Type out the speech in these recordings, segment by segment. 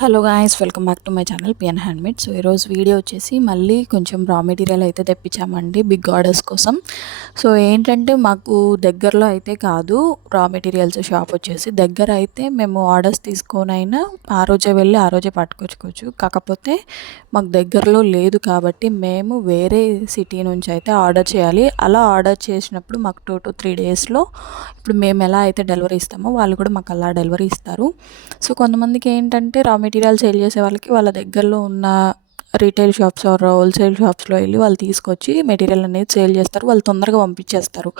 Hello guys, welcome back to my channel PN handmade. So ఈరోజు video వచ్చేసి మళ్ళీ కొంచెం రా మెటీరియల్ అయితే తెప్పించామండి బిగ్ ఆర్డర్స్ కోసం. సో ఏంటంటే మాకు దగ్గరలో అయితే కాదు రా మెటీరియల్స్ షాప్ వచ్చేసి, దగ్గర అయితే మేము ఆర్డర్స్ తీసుకొనైనా ఆ రోజే వెళ్ళి ఆ రోజే పట్టుకొచ్చుకోవచ్చు. కాకపోతే మాకు దగ్గరలో లేదు కాబట్టి మేము వేరే సిటీ నుంచి అయితే ఆర్డర్ చేయాలి. అలా ఆర్డర్ చేసినప్పుడు మాకు 2 to 3 డేస్లో ఇప్పుడు మేము ఎలా అయితే డెలివరీ ఇస్తామో వాళ్ళు కూడా మాకు అలా డెలివరీ ఇస్తారు. సో కొంతమందికి ఏంటంటే రా మెటీరియల్ సేల్ చేసే వాళ్ళకి వాళ్ళ దగ్గరలో ఉన్న రీటైల్ షాప్స్ ఆర్ హోల్సేల్ షాప్స్లో వెళ్ళి వాళ్ళు తీసుకొచ్చి మెటీరియల్ అనేది సేల్ చేస్తారు, వాళ్ళు తొందరగా పంపించేస్తారు.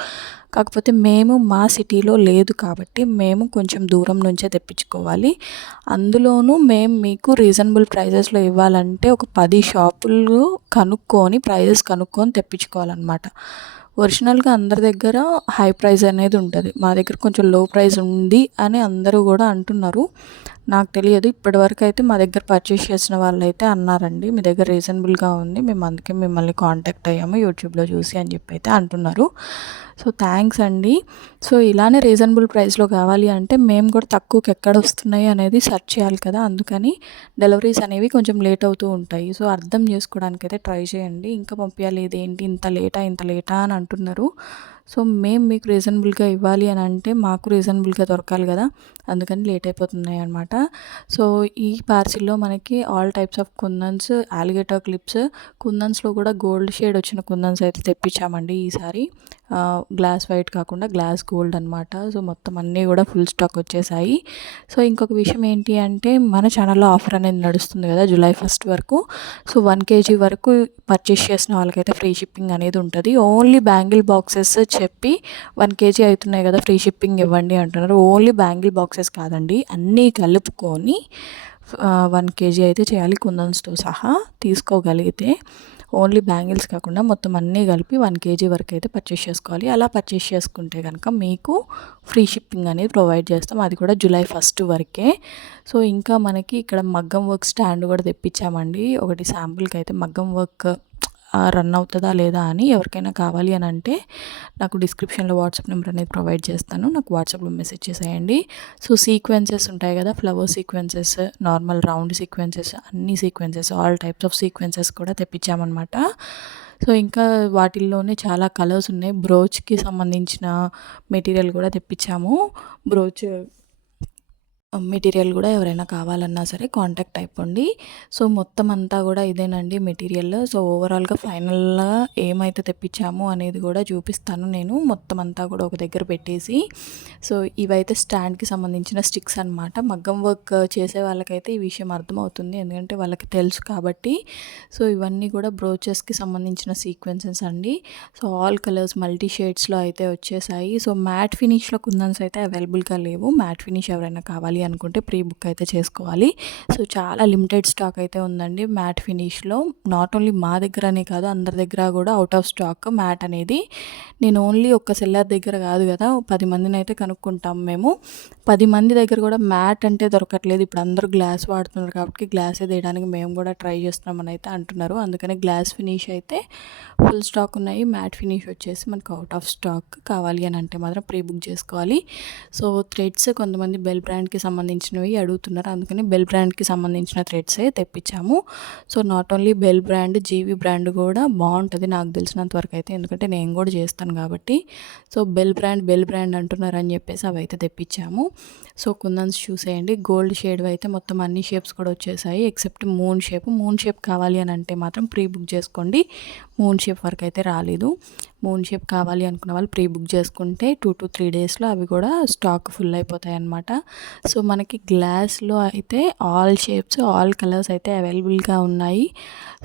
కాకపోతే మేము మా సిటీలో లేదు కాబట్టి మేము కొంచెం దూరం నుంచే తెప్పించుకోవాలి. అందులోనూ మేము మీకు రీజనబుల్ ప్రైజెస్లో ఇవ్వాలంటే ఒక 10 షాపులు ప్రైజెస్ కనుక్కొని తెప్పించుకోవాలన్నమాట. ఒరిజినల్గా అందరి దగ్గర హై ప్రైస్ అనేది ఉంటుంది, మా దగ్గర కొంచెం లో ప్రైస్ ఉంది అని అందరూ కూడా అంటున్నారు. నాకు తెలియదు, ఇప్పటివరకు అయితే మా దగ్గర పర్చేస్ చేసిన వాళ్ళు అయితే అన్నారండి మీ దగ్గర రీజనబుల్గా ఉంది, మేము అందుకే మిమ్మల్ని కాంటాక్ట్ అయ్యాము యూట్యూబ్లో చూసి అని చెప్పి అయితే అంటున్నారు. సో థ్యాంక్స్ అండి. సో ఇలానే రీజనబుల్ ప్రైస్లో కావాలి అంటే మేము కూడా తక్కువకి ఎక్కడ వస్తున్నాయి అనేది సెర్చ్ చేయాలి కదా, అందుకని డెలివరీస్ అనేవి కొంచెం లేట్ అవుతూ ఉంటాయి. సో అర్థం చేసుకోవడానికి అయితే ట్రై చేయండి. ఇంకా పంపించాలి, ఇదేంటి ఇంత లేటా అని అంటున్నారు. సో మేము మీకు రీజనబుల్గా ఇవ్వాలి అని అంటే మాకు రీజనబుల్గా దొరకాలి కదా, అందుకని లేట్ అయిపోతున్నాయి అనమాట. సో ఈ పార్సిల్లో మనకి all types of kundans, alligator clips, కుందన్స్లో కూడా గోల్డ్ షేడ్ వచ్చిన కుందన్స్ అయితే తెప్పించామండి ఈసారి. గ్లాస్ వైట్ కాకుండా గ్లాస్ గోల్డ్ అనమాట. సో మొత్తం అన్నీ కూడా ఫుల్ స్టాక్ వచ్చేసాయి. సో ఇంకొక విషయం ఏంటి అంటే మన ఛానల్లో ఆఫర్ అనేది నడుస్తుంది కదా జూలై 1 వరకు. సో 1 kg వరకు పర్చేస్ చేసిన వాళ్ళకైతే ఫ్రీ షిప్పింగ్ అనేది ఉంటుంది. ఓన్లీ బ్యాంగిల్ బాక్సెస్ చెప్పి 1 kg అవుతున్నాయి కదా ఫ్రీ షిప్పింగ్ ఇవ్వండి అంటున్నారు. ఓన్లీ బ్యాంగిల్ బాక్సెస్ కాదండి, అన్నీ కలుపుకొని 1 kg అయితే చేయాలి కుందన్స్తో సహా తీసుకోగలిగితే. ఓన్లీ బ్యాంగిల్స్ కాకుండా మొత్తం అన్నీ కలిపి 1 kg వరకు అయితే పర్చేస్ చేసుకోవాలి. అలా పర్చేస్ చేసుకుంటే కనుక మీకు ఫ్రీ షిప్పింగ్ అనేది ప్రొవైడ్ చేస్తాం, అది కూడా జూలై 1 వరకే. సో ఇంకా మనకి ఇక్కడ మగ్గం వర్క్ స్టాండ్ కూడా తెప్పించామండి. ఒకటి శాంపుల్కి అయితే మగ్గం వర్క్ రన్ అవుతుందా లేదా అని ఎవరికైనా కావాలి అని అంటే నాకు డిస్క్రిప్షన్లో వాట్సాప్ నెంబర్ అనేది ప్రొవైడ్ చేస్తాను, నాకు వాట్సాప్లో మెసేజ్ చేసేయండి. సో సీక్వెన్సెస్ ఉంటాయి కదా, flower sequences, normal round sequences, అన్ని sequences, all types of sequences కూడా తెప్పించామన్నమాట. సో ఇంకా వాటిల్లోనే చాలా కలర్స్ ఉన్నాయి. బ్రోచ్కి సంబంధించిన మెటీరియల్ కూడా తెప్పించాము. బ్రోచ్ మెటీరియల్ కూడా ఎవరైనా కావాలన్నా సరే కాంటాక్ట్ అయిపోండి. సో మొత్తం అంతా కూడా ఇదేనండి మెటీరియల్. సో ఓవరాల్గా ఫైనల్గా ఏమైతే తెప్పించాము అనేది కూడా చూపిస్తాను నేను, మొత్తం అంతా కూడా ఒక దగ్గర పెట్టేసి. సో ఇవైతే స్టాండ్కి సంబంధించిన స్టిక్స్ అనమాట. మగ్గం వర్క్ చేసే వాళ్ళకైతే ఈ విషయం అర్థమవుతుంది, ఎందుకంటే వాళ్ళకి తెలుసు కాబట్టి. సో ఇవన్నీ కూడా బ్రోచెస్కి సంబంధించిన సీక్వెన్సెస్ అండి. సో ఆల్ కలర్స్ మల్టీ షేడ్స్లో అయితే వచ్చేసాయి. సో మ్యాట్ ఫినిష్లో కుందన్స్ అయితే అవైలబుల్గా లేవు. మ్యాట్ ఫినిష్ ఎవరైనా కావాలి అనుకుంటే ప్రీ బుక్ అయితే చేసుకోవాలి. సో చాలా లిమిటెడ్ స్టాక్ అయితే ఉందండి మ్యాట్ ఫినిష్లో. నాట్ ఓన్లీ మా దగ్గరనే కాదు, అందరి దగ్గర కూడా అవుట్ ఆఫ్ స్టాక్ మ్యాట్ అనేది. నేను ఓన్లీ ఒక్క సెల్లర్ దగ్గర కాదు కదా, 10 మందిని అయితే కనుక్కుంటాం మేము. 10 మంది దగ్గర కూడా మ్యాట్ అంటే దొరకట్లేదు. ఇప్పుడు అందరూ గ్లాస్ వాడుతున్నారు కాబట్టి గ్లాసే తీయడానికి మేము కూడా ట్రై చేస్తున్నామని అయితే అంటున్నారు. అందుకని గ్లాస్ ఫినిష్ అయితే ఫుల్ స్టాక్ ఉన్నాయి. మ్యాట్ ఫినిష్ వచ్చేసి మనకు అవుట్ ఆఫ్ స్టాక్, కావాలి అని అంటే మాత్రం ప్రీ బుక్ చేసుకోవాలి. సో థ్రెడ్స్ కొంతమంది బెల్ బ్రాండ్కి సంబంధించినవి అడుగుతున్నారు, అందుకని బెల్ బ్రాండ్కి సంబంధించిన థ్రెడ్సే తెప్పించాము. So not only bell brand, GV brand కూడా బాగుంటుంది నాకు తెలిసినంత వరకు అయితే, ఎందుకంటే నేను కూడా చేస్తాను కాబట్టి. సో బెల్ బ్రాండ్ అంటున్నారు అని చెప్పేసి అవి అయితే తెప్పించాము. సో కుందన్స్ చూసేయండి, గోల్డ్ షేడ్ అయితే మొత్తం అన్ని షేప్స్ కూడా వచ్చేసాయి ఎక్సెప్ట్ మూన్ షేప్ కావాలి అని అంటే మాత్రం ప్రీ బుక్ చేసుకోండి. మూన్ షేప్ వరకు అయితే రాలేదు. మూన్ షేప్ కావాలి అనుకున్న వాళ్ళు ప్రీ బుక్ చేసుకుంటే 2 to 3 డేస్లో అవి కూడా స్టాక్ ఫుల్ అయిపోతాయి అన్నమాట. సో మనకి గ్లాస్లో అయితే ఆల్ షేప్స్, ఆల్ కలర్స్ అయితే అవైలబుల్గా ఉన్నాయి.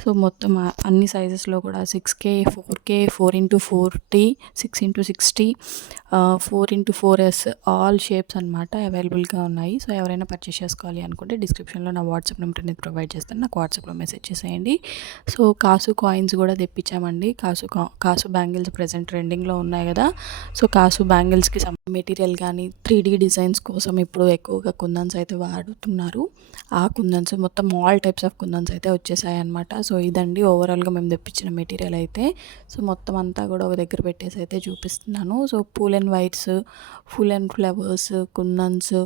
సో మొత్తం అన్ని సైజెస్లో కూడా 6K, 4K, 4x40, 6x60, 4x4S all shapes అనమాట అవైలబుల్గా ఉన్నాయి. సో ఎవరైనా పర్చేస్ చేసుకోవాలి అనుకుంటే డిస్క్రిప్షన్లో నా వాట్సాప్ నెంబర్ అనేది ప్రొవైడ్ చేస్తాను, నాకు వాట్సాప్లో మెసేజ్ చేసేయండి. సో కాసు కాయిన్స్ కూడా తెప్పించామండి. కాసు బ్యాంగిల్స్ ప్రెజెంట్ ట్రెండింగ్లో ఉన్నాయి కదా, సో కాసు బ్యాంగిల్స్కి మెటీరియల్ కానీ 3D డిజైన్స్ కోసం ఇప్పుడు ఎక్కువగా కుందన్స్ అయితే వాడుతున్నారు. ఆ కుందన్స్ మొత్తం ఆల్ టైప్స్ ఆఫ్ కుందన్స్ అయితే వచ్చేసాయి అనమాట. సో ఇదండి ఓవరాల్గా మేము తెప్పించిన మెటీరియల్ అయితే. సో మొత్తం అంతా కూడా ఒక దగ్గర పెట్టేసి అయితే చూపిస్తున్నాను. So pool and whites, full and flowers, kundans,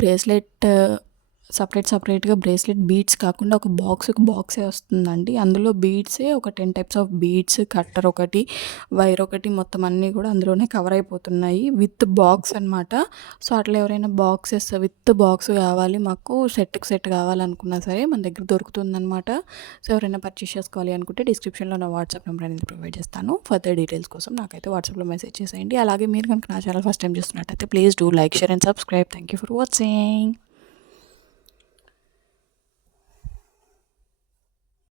bracelet సపరేట్గా బ్రేస్లెట్ బీడ్స్ కాకుండా ఒక బాక్సే వస్తుందండి. అందులో బీడ్సే ఒక 10 టైప్స్ ఆఫ్ బీడ్స్, కట్టర్ ఒకటి, వైర్ ఒకటి, మొత్తం అన్నీ కూడా అందులోనే కవర్ అయిపోతున్నాయి విత్ బాక్స్ అనమాట. సో అట్లా ఎవరైనా బాక్సెస్ విత్ బాక్స్ కావాలి మాకు, సెట్కి సెట్ కావాలనుకున్నా సరే మన దగ్గర దొరుకుతుందనమాట. సో ఎవరైనా పర్చేస్ చేసుకోవాలి అనుకుంటే డిస్క్రిప్షన్లో నా వాట్సాప్ నెంబర్ అనేది ప్రొవైడ్ చేస్తాను. ఫర్దర్ డీటెయిల్స్ కోసం నాకైతే వాట్సాప్లో మెసేజ్ చేసేయండి. అలాగే మీరు కనుక నా ఛానల్ ఫస్ట్ టైం చూస్తున్నట్టయితే please do like, share and subscribe. Thank you for watching.